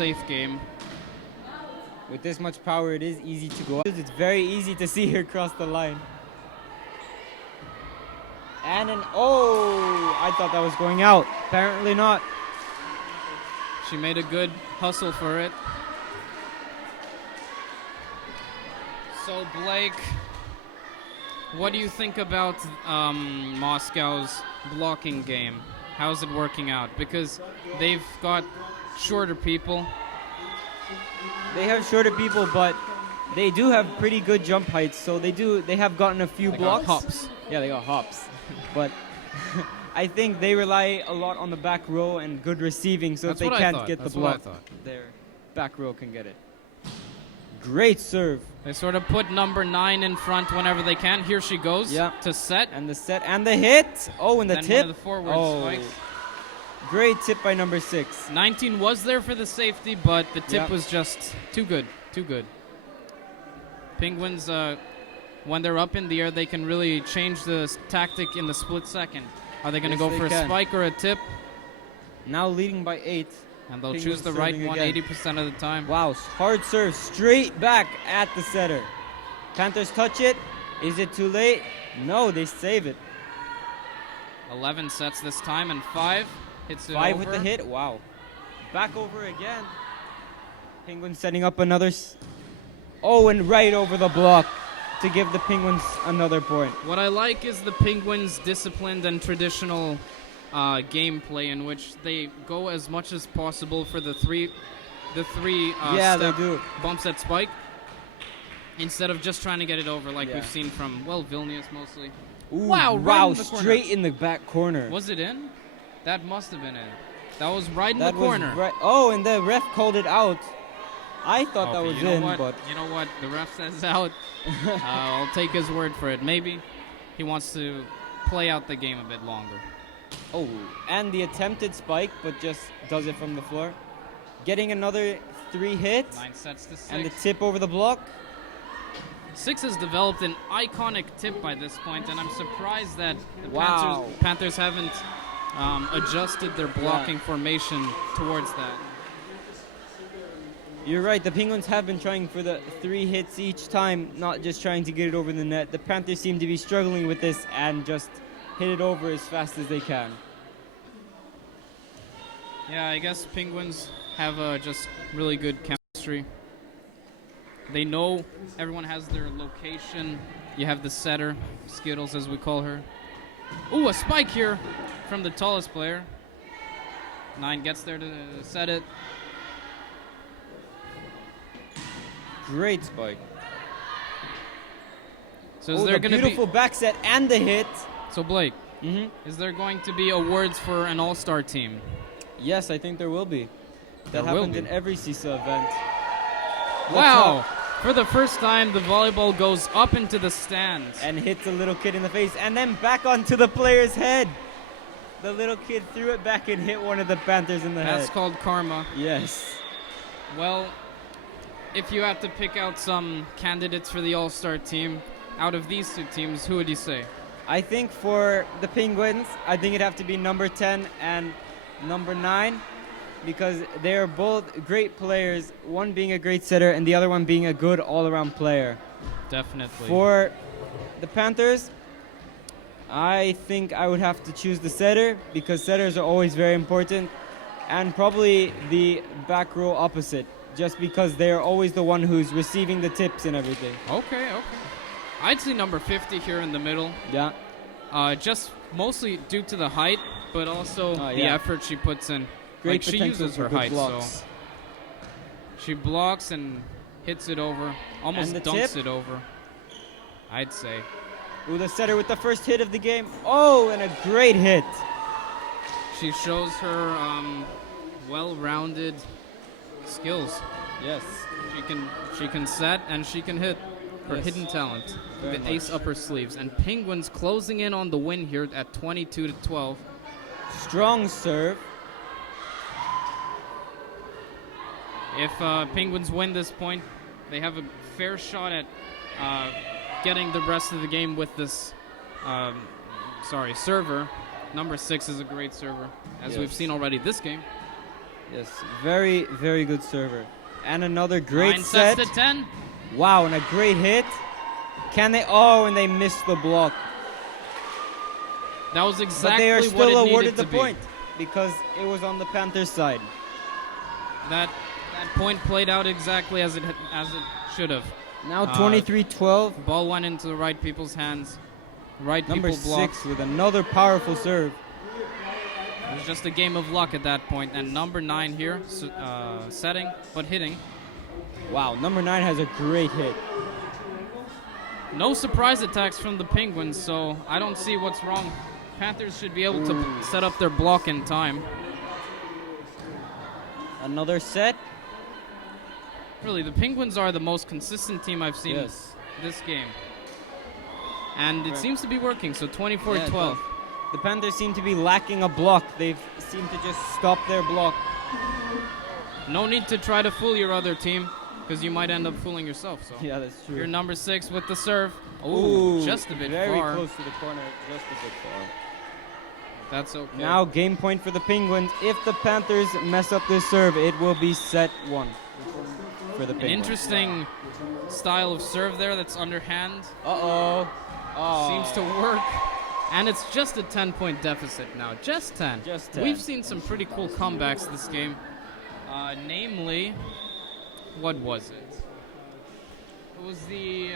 safe game. With this much power, it is easy to go up. It's very easy to see her cross the line. And I thought that was going out. Apparently not. She made a good hustle for it. So Blake, what do you think about Moscow's blocking game? How's it working out? Because they've got shorter people. They have shorter people, but they do have pretty good jump heights. So they have gotten a few blocks. Got hops. Yeah, they got hops. But I think they rely a lot on the back row and good receiving. So That's if they what I can't thought. get the That's what I block, thought. their back row can get it. Great serve. They sort of put number 9 in front whenever they can. Here she goes to set. And the set and the hit. Oh, and the then tip. One of the forward spikes. Great tip by number 6. 19 was there for the safety, but the tip was just too good. Too good. Penguins, when they're up in the air, they can really change the tactic in the split second. Are they going to go for a spike or a tip? Now leading by 8. And they'll choose the right one 80% of the time. Wow, hard serve straight back at the setter. Panthers touch it. Is it too late? No, they save it. 11 sets this time, and 5 hits it 5 over. with the hit. Wow. Back over again. Penguins setting up another. And right over the block to give the Penguins another point. What I like is the Penguins' disciplined and traditional gameplay in which they go as much as possible for the three step bumps at spike instead of just trying to get it over like we've seen from Vilnius mostly. Ooh, Wow, straight in the back corner. Was it in? That must have been in. That was right in the corner. Right. Oh, and the ref called it out. I thought that was but you know what? The ref says out. I'll take his word for it. Maybe he wants to play out the game a bit longer. Oh, and the attempted spike, but just does it from the floor. Getting another 3 hits. 9 sets to 6. And the tip over the block. 6 has developed an iconic tip by this point, and I'm surprised that the Panthers haven't adjusted their blocking formation towards that. You're right. The Penguins have been trying for the 3 hits each time, not just trying to get it over the net. The Panthers seem to be struggling with this and just hit it over as fast as they can. Yeah, I guess Penguins have just really good chemistry. They know everyone has their location. You have the setter, Skittles as we call her. Ooh, a spike here from the tallest player. 9 gets there to set it. Great spike. So is there going to be beautiful back set and the hit? So Blake, is there going to be awards for an all-star team? Yes, I think there will be. That happens in every CEESA event. Wow! For the first time, the volleyball goes up into the stands. And hits a little kid in the face, and then back onto the player's head. The little kid threw it back and hit one of the Panthers in the head. That's called karma. Yes. Well, if you had to pick out some candidates for the all-star team, out of these 2 teams, who would you say? I think for the Penguins, I think it'd have to be number 10 and number 9 because they're both great players, one being a great setter and the other one being a good all-around player. Definitely. For the Panthers, I think I would have to choose the setter because setters are always very important, and probably the back row opposite, just because they're always the one who's receiving the tips and everything. Okay. I'd say number 50 here in the middle. Yeah. Just mostly due to the height, but also the effort she puts in. Great she uses her height, blocks. so she blocks and hits it over, almost dunks it over, I'd say. Ooh, the setter with the first hit of the game. Oh, and a great hit. She shows her well-rounded skills. Yes. She can set and she can hit. Her hidden talent, the ace up her sleeves. And Penguins closing in on the win here at 22-12. Strong serve. If Penguins win this point, they have a fair shot at getting the rest of the game with this server. Number 6 is a great server, as we've seen already this game. Yes, very, very good server. And another great 9 set. sets to 10. Wow, and a great hit. Can they? Oh, and they missed the block. That was But exactly they are what it still awarded needed the to be. point because it was on the Panthers side. That point played out exactly as it should have. Now 23-12. Ball went into the right people's hands. Right Number people blocked. 6 with another powerful serve. It was just a game of luck at that point. And number 9 here, setting but hitting. Wow, number 9 has a great hit. No surprise attacks from the Penguins, so I don't see what's wrong. Panthers should be able to set up their block in time. Another set. Really, the Penguins are the most consistent team I've seen Yes. this game. And it seems to be working, so 24-12. Yeah, the Panthers seem to be lacking a block. They seem to just stop their block. No need to try to fool your other team, because you might end up fooling yourself. So Yeah, that's true. you're number 6 with the serve. Ooh, just a bit very far. close to the corner, just a bit far. That's okay. Now game point for the Penguins. If the Panthers mess up this serve, it will be set 1 for the an Penguins. interesting style of serve there that's underhand. Uh-oh. Oh. Seems to work. And it's just a 10-point deficit now. Just 10. Just 10. We've seen some pretty cool comebacks this game. Namely, what was it? It was the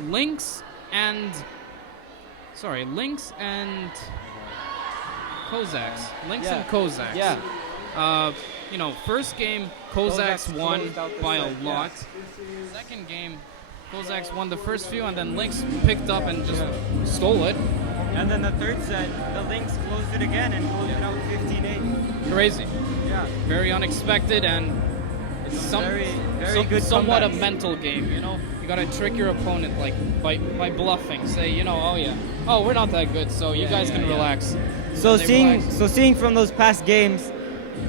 Lynx and Cossacks. Lynx Yeah. and Cossacks. Yeah. First game, Cossacks won closed out the by a set, yeah. lot. Second game, Cossacks won the first few, and then Lynx picked up and just stole it. And then the third set, the Lynx closed it again and closed it out 15-8. Crazy. Yeah. Very unexpected, and it's Very good somewhat a comebacks. mental game, you know? You gotta trick your opponent, like, by bluffing. Say, we're not that good, so you guys can relax. So They seeing relax. seeing from those past games,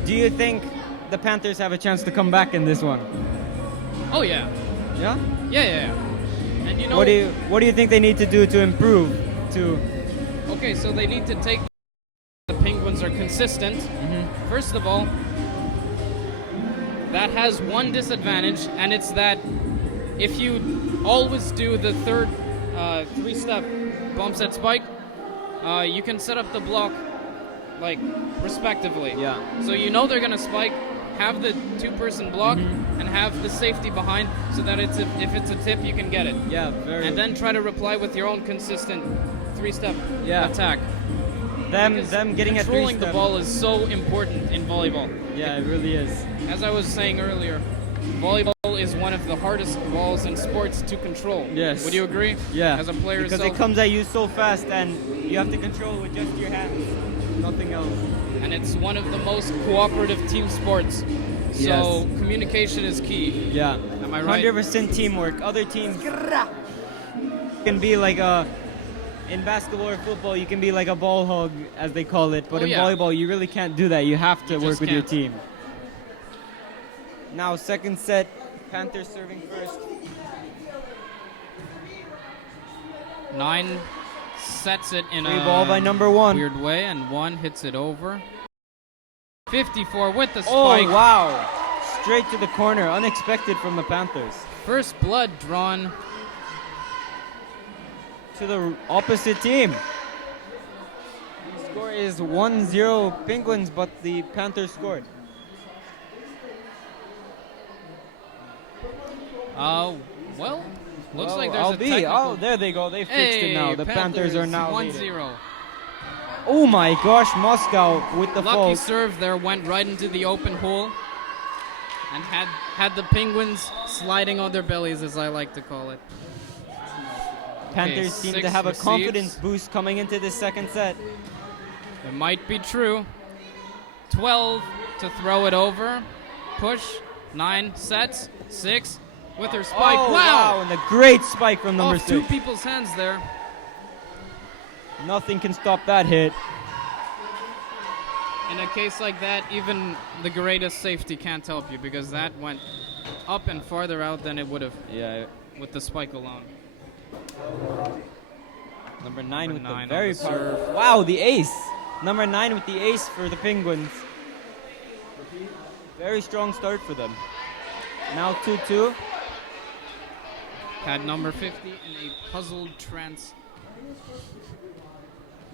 do you think the Panthers have a chance to come back in this one? Oh, yeah. Yeah? Yeah. And you know... What do you think they need to do to improve to Okay, so they need to take the Penguins are consistent. First of all, that has one disadvantage, and it's that if you always do the third 3-step bump set spike, you can set up the block like respectively. Yeah. So you know they're gonna spike, have the 2-person block, and have the safety behind, so that if it's a tip, you can get it. Yeah, very And then try to reply with your own consistent 3-step Yeah. attack. them getting a Controlling 3-step. the ball is so important in volleyball. Yeah, it really is. As I was saying earlier, volleyball is one of the hardest balls in sports to control. Yes. Would you agree? Yeah. As a player because yourself? it comes at you so fast and you have to control it with just your hands. Nothing else. And it's one of the most cooperative team sports. So Yes. communication is key. Yeah. Am I right? 100% teamwork. Other teams can be like in basketball or football, you can be like a ball hog, as they call it. But Oh, in yeah. volleyball, you really can't do that. You have to You work just with your can't. team. Now, second set, Panthers serving first. 9 sets it in Free a ball by number 1. weird way, and 1 hits it over. 54 with the Oh, spike. wow. Straight to the corner. Unexpected from the Panthers. First blood drawn. To the opposite team. The score is 1-0 Penguins, but the Panthers scored. Well, looks Oh, like there's a I'll be. technical... Oh, there they go. They fixed it now. The Panthers are now 1-0. leading. Oh my gosh, Moscow with the Lucky fault. serve there, went right into the open hole, and had the Penguins sliding on their bellies, as I like to call it. Panthers seem to 6 have a receives. confidence boost coming into this second set. It might be true. 12 to throw it over. Push. 9 sets. 6 with her spike. Oh, wow! And a great spike from number Off 2 6. people's hands there. Nothing can stop that hit. In a case like that, even the greatest safety can't help you, because that went up and farther out than it would have Yeah. with the spike alone. Number 9 with 9 the on very the powerful. serve. Wow, the ace. Number 9 with the ace for the Penguins. Very strong start for them. Now 2-2. Had number 50 in a puzzled trance.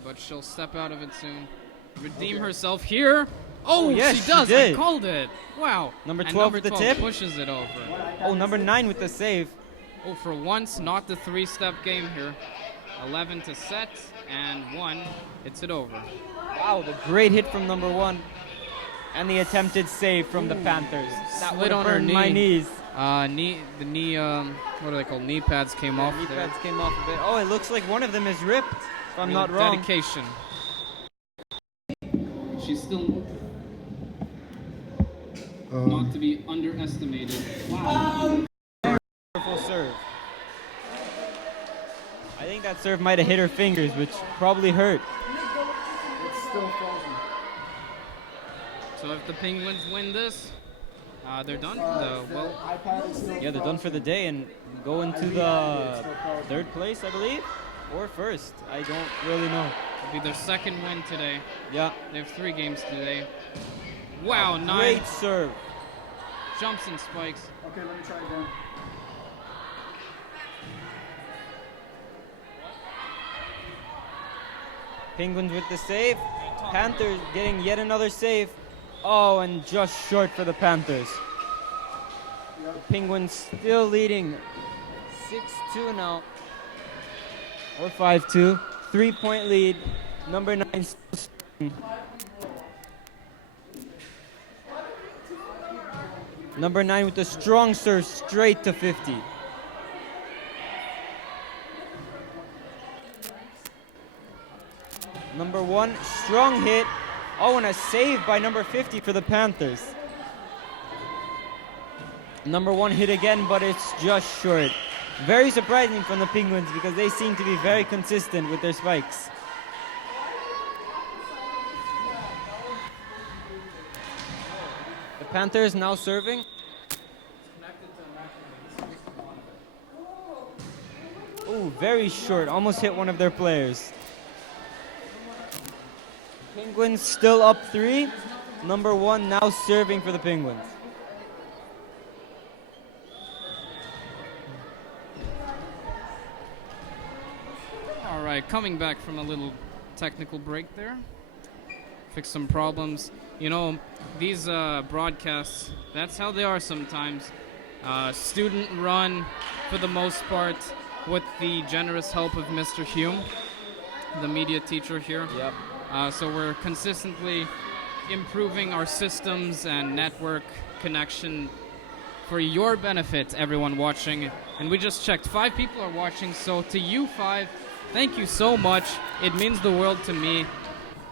But she'll step out of it soon. Redeem herself here. Oh, yes, she does. she did. I called it. Wow. Number And 12 number with the 12 tip. pushes it over. Oh, number 9 with the save. Oh, for once, not the three-step game here. 11 to set, and 1 hits it over. Wow, the great hit from number 1. And the attempted save from the Panthers. That Slid would have on her burned knee. my knees. The knee, what are they called? Knee pads came off Knee there. pads came off a bit. Oh, it looks like one of them is ripped, if I'm not wrong. Dedication. She's still not to be underestimated. Wow. Wonderful serve. I think that serve might have hit her fingers, which probably hurt. It's still frozen. So if the Penguins win this, they're done. iPad is still Yeah, they're done for the day and go into the third place, I believe, or first. I don't really know. It'll be their second win today. Yeah. They have 3 games today. Wow, 9 Great serve. jumps and spikes. Okay, let me try again. Penguins with the save. Panthers getting yet another save. Oh, and just short for the Panthers. The Penguins still leading 6-2 now. Or 5-2. 3-point lead. Number 9 still serving. Number 9 with a strong serve straight to 50. Number 1, strong hit. Oh, and a save by number 50 for the Panthers. Number 1 hit again, but it's just short. Very surprising from the Penguins because they seem to be very consistent with their spikes. The Panthers now serving. Ooh, very short. Almost hit one of their players. Penguins still up 3. Number 1 now serving for the Penguins. All right, coming back from a little technical break there. Fix some problems. You know, these broadcasts, that's how they are sometimes. Student run for the most part with the generous help of Mr. Hume, the media teacher here. Yep. So we're consistently improving our systems and network connection for your benefit, everyone watching. And we just checked, 5 people are watching, so to you 5, thank you so much. It means the world to me.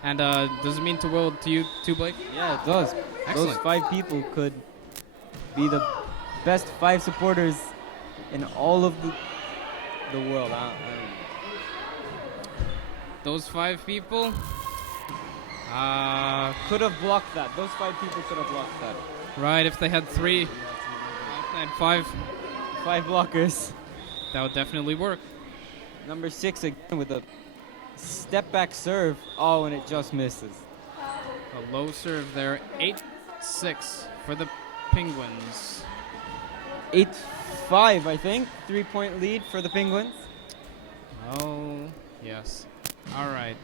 And does it mean the world to you too, Blake? Yeah, it does. Excellent. Those 5 people could be the best 5 supporters in all of the world. Those 5 people? Could have blocked that. Those 5 people could have blocked that. Right, if they had 3, if they had 5, 5 blockers. that would definitely work. Number 6 again with a step back serve. Oh, and it just misses. A low serve there. 8-6 for the Penguins. 8-5, I think. 3-point lead for the Penguins. Oh, yes. All right.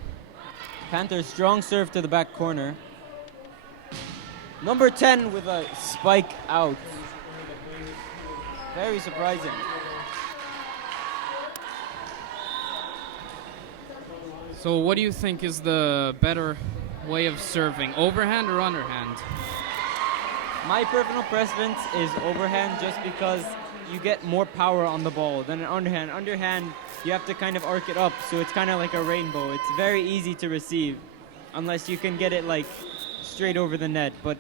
Panthers strong serve to the back corner. Number 10 with a spike out. Very surprising. So what do you think is the better way of serving, overhand or underhand? My personal preference is overhand just because you get more power on the ball than an underhand. Underhand, you have to kind of arc it up, so it's kind of like a rainbow. It's very easy to receive unless you can get it like straight over the net. But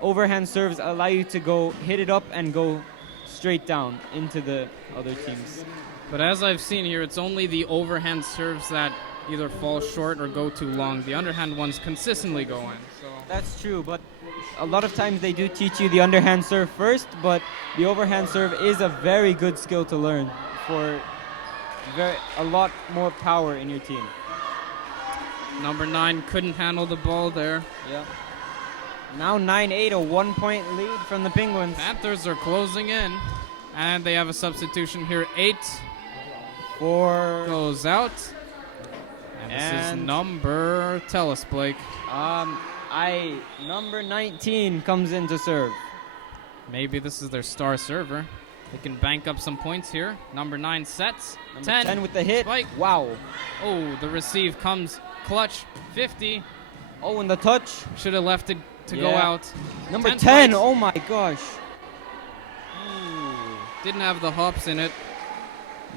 overhand serves allow you to go hit it up and go straight down into the other teams. But as I've seen here, it's only the overhand serves that either fall short or go too long. The underhand ones consistently go in. So That's true, but a lot of times they do teach you the underhand serve first, but the overhand serve is a very good skill to learn for a lot more power in your team. number 9 couldn't handle the ball there. Yeah. Now 9-8, a 1-point lead from the Penguins. Panthers are closing in, and they have a substitution here. 8 goes out. And this is number, tell us, Blake. Number 19 comes in to serve. Maybe this is their star server. They can bank up some points here. Number 9 sets. Number 10 with the hit. Spike. Wow. Oh, the receive comes clutch. 50. Oh, and the touch. Should have left it to go out. Number 10. spikes. Oh my gosh. Didn't have the hops in it.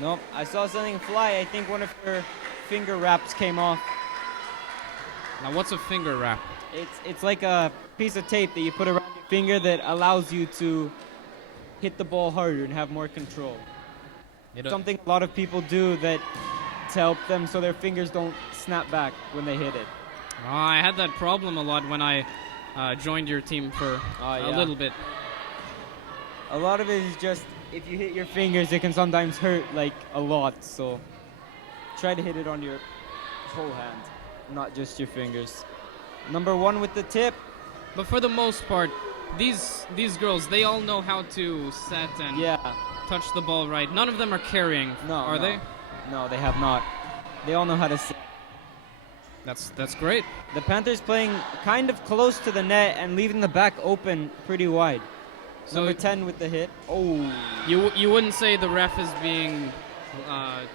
Nope. I saw something fly. I think one of her finger wraps came off. Now, what's a finger wrap? It's like a piece of tape that you put around your finger that allows you to hit the ball harder and have more control. Something a lot of people do that to help them so their fingers don't snap back when they hit it. I had that problem a lot when I joined your team for a little bit. A lot of it is just if you hit your fingers, it can sometimes hurt like a lot. So try to hit it on your whole hand, not just your fingers. Number 1 with the tip. But for the most part, these girls, they all know how to set and touch the ball right. None of them are carrying, are they? No, they have not. They all know how to set. That's great. The Panthers playing kind of close to the net and leaving the back open pretty wide. So number 10 with the hit. Oh. You wouldn't say the ref is being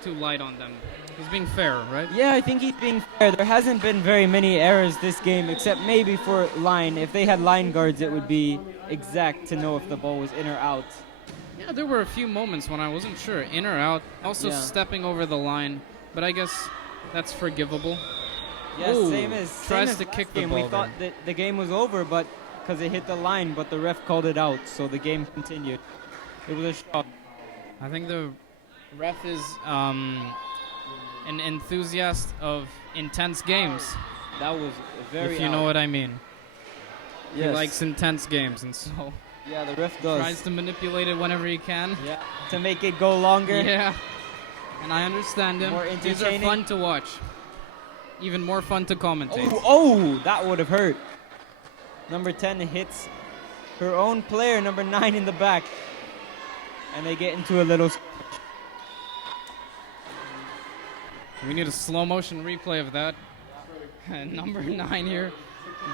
too light on them. He's being fair, right? Yeah, I think he's being fair. There hasn't been very many errors this game, except maybe for line. If they had line guards, it would be exact to know if the ball was in or out. Yeah, there were a few moments when I wasn't sure, in or out. Also stepping over the line, but I guess that's forgivable. Yeah, same as tries to kick the ball. We thought that the game was over, but because it hit the line, but the ref called it out, so the game continued. It was a shock. I think the ref is an enthusiast of intense games. That was very. If you know what I mean. Yes. He likes intense games, and so. Yeah, the ref does. Tries to manipulate it whenever he can. Yeah. To make it go longer. Yeah. And I understand him. More These are fun to watch. Even more fun to commentate. Oh, that would have hurt. Number 10 hits her own player, number 9 in the back. And they get into a little skirmish. We need a slow motion replay of that. Number 9 here,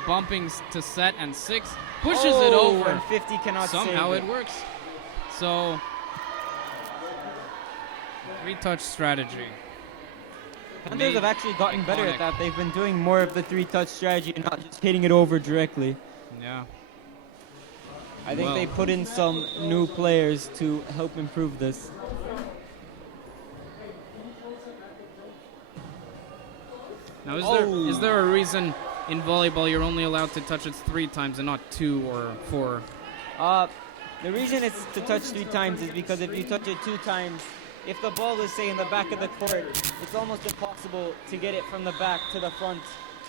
bumping to set, and 6 pushes it over. And 50 cannot Somehow save it works. So, 3-touch strategy. Panthers have actually gotten better at that. They've been doing more of the 3-touch strategy and not just hitting it over directly. Yeah. I think they put in some new players to help improve this. Now, is there a reason in volleyball you're only allowed to touch it 3 times and not 2 or 4? The reason it's to touch 3 times is because if you touch it 2 times, if the ball is, say, in the back of the court, it's almost impossible to get it from the back to the front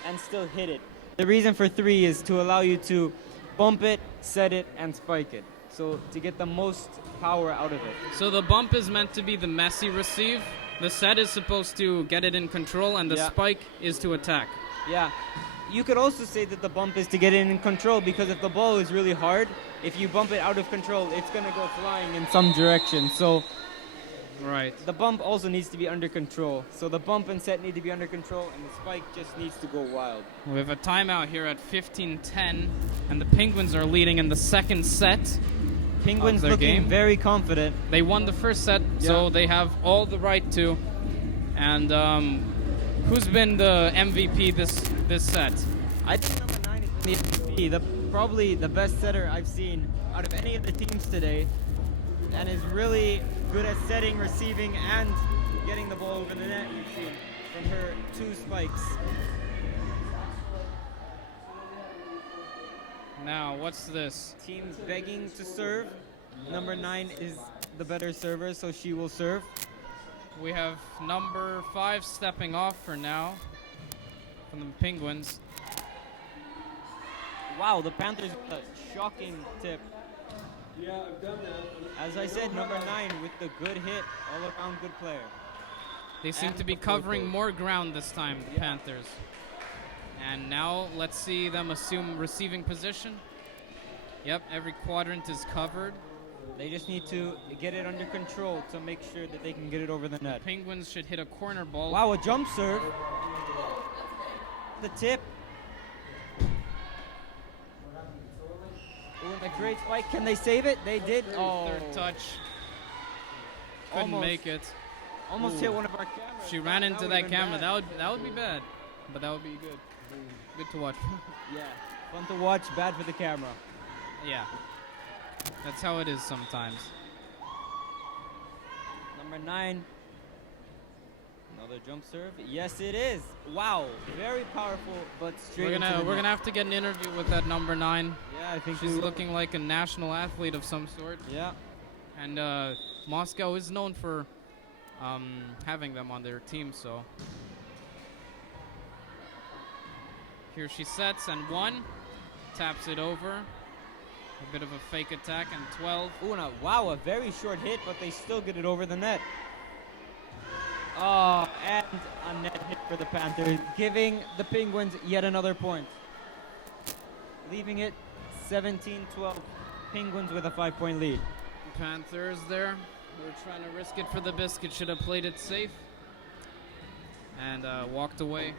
and still hit it. The reason for 3 is to allow you to bump it, set it, and spike it. So to get the most power out of it. So the bump is meant to be the messy receive, the set is supposed to get it in control, and the spike is to attack. Yeah. You could also say that the bump is to get it in control, because if the ball is really hard, if you bump it out of control, it's going to go flying in some direction. So the bump also needs to be under control. So the bump and set need to be under control, and the spike just needs to go wild. We have a timeout here at 15-10, and the Penguins are leading in the second set. Penguins looking very confident. They won the first set, so they have all the right to. And who's been the MVP this set? I think number 9 is the MVP. Probably the best setter I've seen out of any of the teams today, and is really good at setting, receiving, and getting the ball over the net. You've seen from her 2 spikes. Now, what's this? Team's begging to serve. Number 9 is the better server, so she will serve. We have number 5 stepping off for now from the Penguins. Wow, the Panthers with a shocking tip. Yeah, I've done that. As I said, number 9 with the good hit, all-around good player. They seem to be covering more ground this time, the Panthers. And now let's see them assume receiving position. Yep, every quadrant is covered. They just need to get it under control to make sure that they can get it over the net. Penguins should hit a corner ball. Wow, a jump serve. The tip. Ooh, and a great spike. Can they save it? They did. Oh, Third touch. Couldn't Almost. make it. almost Ooh. hit one of our cameras. She ran into would've that been camera. bad. That would be bad, but that would be good. Good to watch. Yeah, fun to watch, bad for the camera. Yeah, that's how it is sometimes. Number 9. Another jump serve. Yes, it is. Wow, very powerful, but straight We're into the gonna net. have to get an interview with that number 9. Yeah, I think She's we- looking like a national athlete of some sort. Yeah. And Moscow is known for having them on their team, so. Here she sets and 1. Taps it over. A bit of a fake attack and 12. Ooh, now, wow, a very short hit, but they still get it over the net. Oh, and a net hit for the Panthers, giving the Penguins yet another point. Leaving it 17-12. Penguins with a 5-point lead. Panthers there. We're trying to risk it for the biscuit. Should have played it safe. And walked away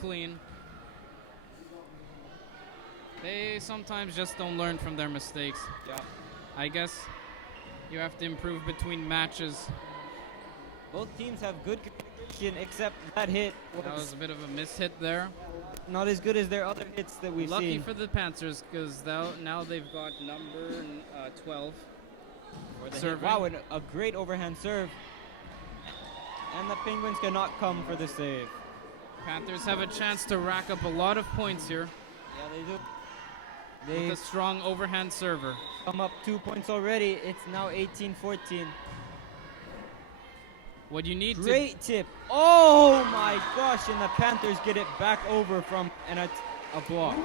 clean. They sometimes just don't learn from their mistakes. Yeah. I guess you have to improve between matches. Both teams have good communication, except that hit That was a bit of a mishit there. not as good as their other hits that we've Lucky seen. for the Panthers, because now they've got number 12. For the hit. serving. Wow, and a great overhand serve. And the Penguins cannot come for the save. Panthers have a chance to rack up a lot of points here Yeah, they do. with They a strong overhand server. come up 2 points already. It's now 18-14. What you need Great tip. Oh my gosh, and the Panthers get it back over from a block.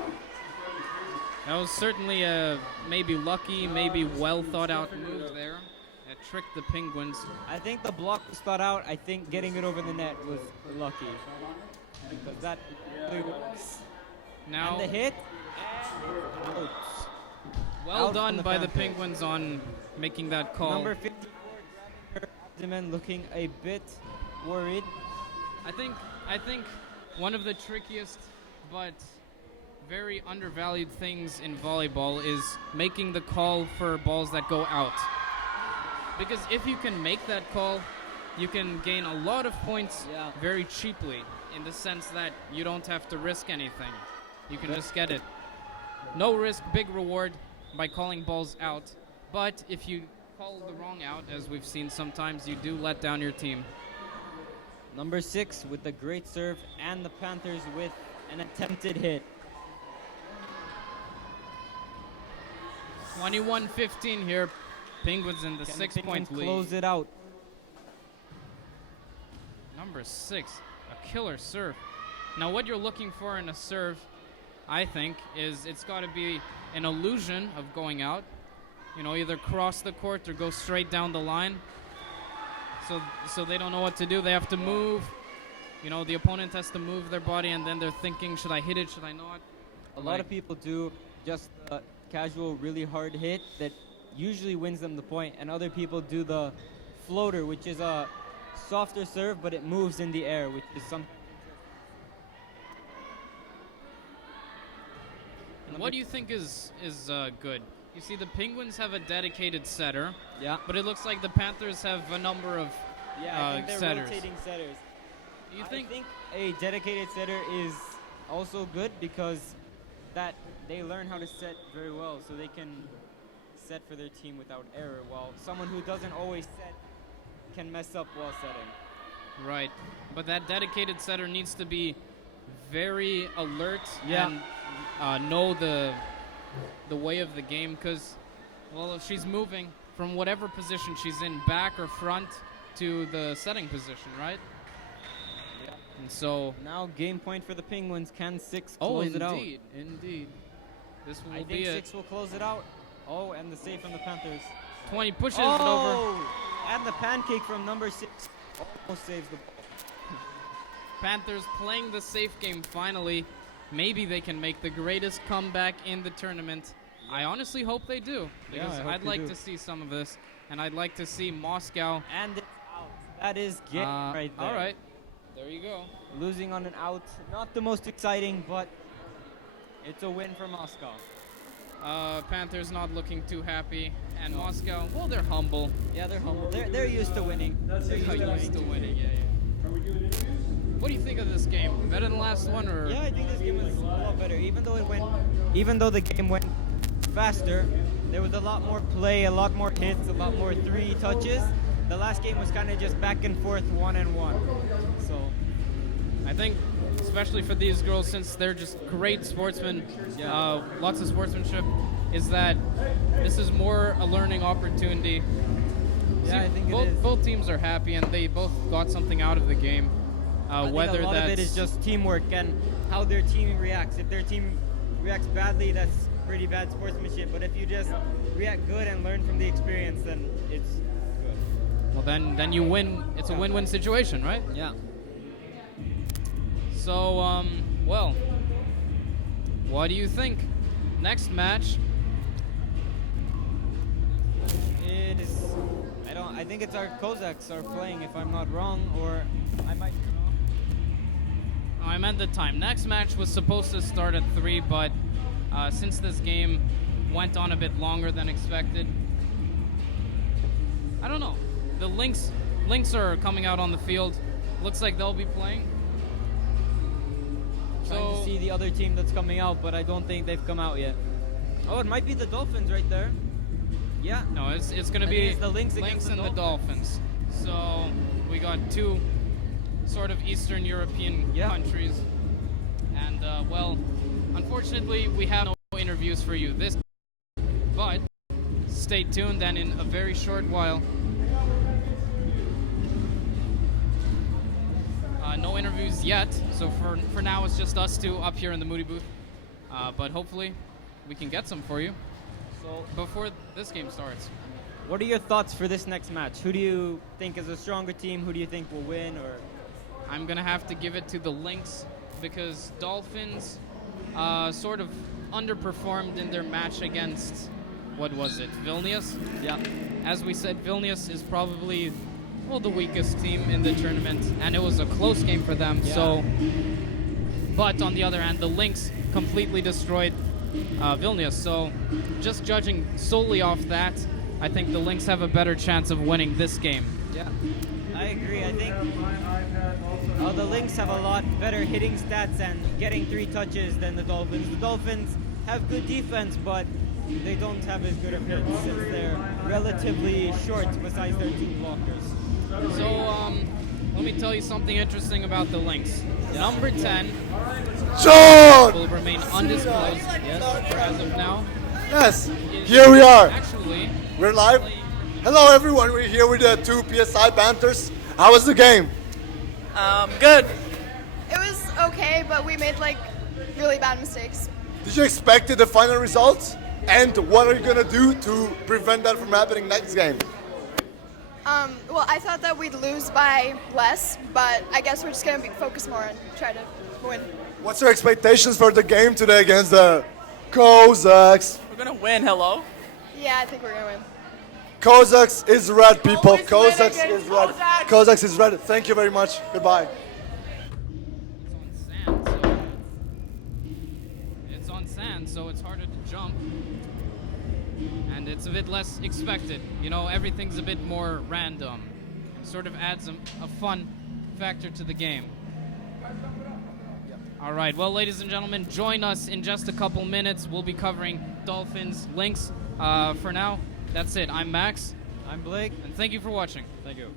that was certainly a maybe lucky, maybe well thought out move there. That tricked the Penguins. I think the block was thought out. I think getting it over the net was lucky. Because that really works. Now, And the hit. And out. well out done from the by the Panthers. Penguins on making that call. Number 54, Zeman looking a bit worried. I think one of the trickiest but very undervalued things in volleyball is making the call for balls that go out. Because if you can make that call, you can gain a lot of points Yeah. very cheaply, in the sense that you don't have to risk anything. You can just get it. No risk, big reward by calling balls out. But if you call the wrong out, as we've seen sometimes, you do let down your team. Number 6 with the great serve, and the Panthers with an attempted hit. 21-15 here. Penguins in the Can the 6-point Penguins lead. close it out? Number 6, a killer serve. Now what you're looking for in a serve, I think, is it's got to be an illusion of going out. You know, either cross the court or go straight down the line. So they don't know what to do. They have to move. You know, the opponent has to move their body, and then they're thinking, should I hit it, should I not? A lot of people do just a casual, really hard hit that usually wins them the point, and other people do the floater, which is a softer serve, but it moves in the air, which is something. What do you think is good? You see, the Penguins have a dedicated setter, Yeah, but it looks like the Panthers have a number of I think they're setters. rotating setters. You I think? think a dedicated setter is also good because that they learn how to set very well, so they can set for their team without error, while someone who doesn't always set can mess up while setting. Right, but that dedicated setter needs to be very alert Yeah. and know the way of the game, because, well, if she's moving from whatever position she's in, back or front, to the setting position, right? Yeah. And so, Now game point for the Penguins. Can 6 oh, close it out? indeed, this will I be think it. 6 will close it out. Oh, and the save from the Panthers. 20 pushes it over. And the pancake from number 6 almost saves the ball. Panthers playing the safe game finally. maybe they can make the greatest comeback in the tournament. I honestly hope they do, Yeah, because I hope I'd they like do. to see some of this, and I'd like to see Moscow. And it's out. That is game right there. All right, there you go. Losing on an out, not the most exciting, but it's a win for Moscow. Panthers not looking too happy, and Moscow, well, they're humble. Yeah, they're humble. They're used to winning. That's They're it. used to winning. Winning, yeah. Are we doing interviews? What do you think of this game? Better than the last one, or? Yeah, I think this game was a lot better. Even though the game went faster, there was a lot more play, a lot more hits, a lot more 3 touches. The last game was kind of just back and forth, 1-1. So I think, especially for these girls, since they're just great sportsmen, lots of sportsmanship, is that this is more a learning opportunity. yeah, I think both, it is. both teams are happy, and they both got something out of the game. I think Whether a lot that's of it is just teamwork and how their team reacts. If their team reacts badly, that's pretty bad sportsmanship. But if you just react good and learn from the experience, then it's good. well, then you win. It's a win-win situation, right? Yeah. So, well, what do you think? Next match. It is. I think it's our Cossacks are playing, if I'm not wrong, or I might be wrong. Oh, I meant the time. Next match was supposed to start at 3, but since this game went on a bit longer than expected, I don't know. The Lynx are coming out on the field. Looks like they'll be playing. Trying to see the other team that's coming out, but I don't think they've come out yet. Oh, it might be the Dolphins right there. Yeah. No, it's going to I be think it's the Lynx against and the the Dolphins. So we got 2 sort of Eastern European countries. And, well, unfortunately, we have no interviews for you this, but stay tuned, and in a very short while, no interviews yet, so for now it's just us 2 up here in the Moody booth, but hopefully we can get some for you So, before this game starts. what are your thoughts for this next match? Who do you think is a stronger team? Who do you think will win? Or I'm gonna have to give it to the Lynx, because Dolphins sort of underperformed in their match against, what was it, Vilnius? yeah, As we said, Vilnius is probably, well, the weakest team in the tournament, and it was a close game for them. Yeah. So, but on the other hand, the Lynx completely destroyed Vilnius. So, just judging solely off that, I think the Lynx have a better chance of winning this game. yeah, I agree. I think the Lynx have a lot better hitting stats and getting 3 touches than the Dolphins. The Dolphins have good defense, but they don't have as good of hits since they're relatively short besides their 2 blockers. So, let me tell you something interesting about the Lynx. Number 10 John! will remain undisclosed as of now. Yes, Is here we are. Actually, We're live. playing- Hello everyone, we're here with the 2 PSI Panthers. How was the game? Good. It was okay, but we made like really bad mistakes. Did you expect the final results? And what are you gonna do to prevent that from happening next game? Well, I thought that we'd lose by less, but I guess we're just gonna focus more and try to win. What's your expectations for the game today against the Cossacks? We're gonna win. Hello. Yeah, I think we're gonna win. Cossacks is red, people. Always win Cossacks against is red. Cossacks. Cossacks is red. Thank you very much. Goodbye. It's on sand, so it's harder to jump. And it's a bit less expected. You know, everything's a bit more random. It sort of adds a fun factor to the game. All right, well, ladies and gentlemen, join us in just a couple minutes. We'll be covering Dolphins, Lynx. For now, that's it. I'm Max, I'm Blake. and thank you for watching. Thank you.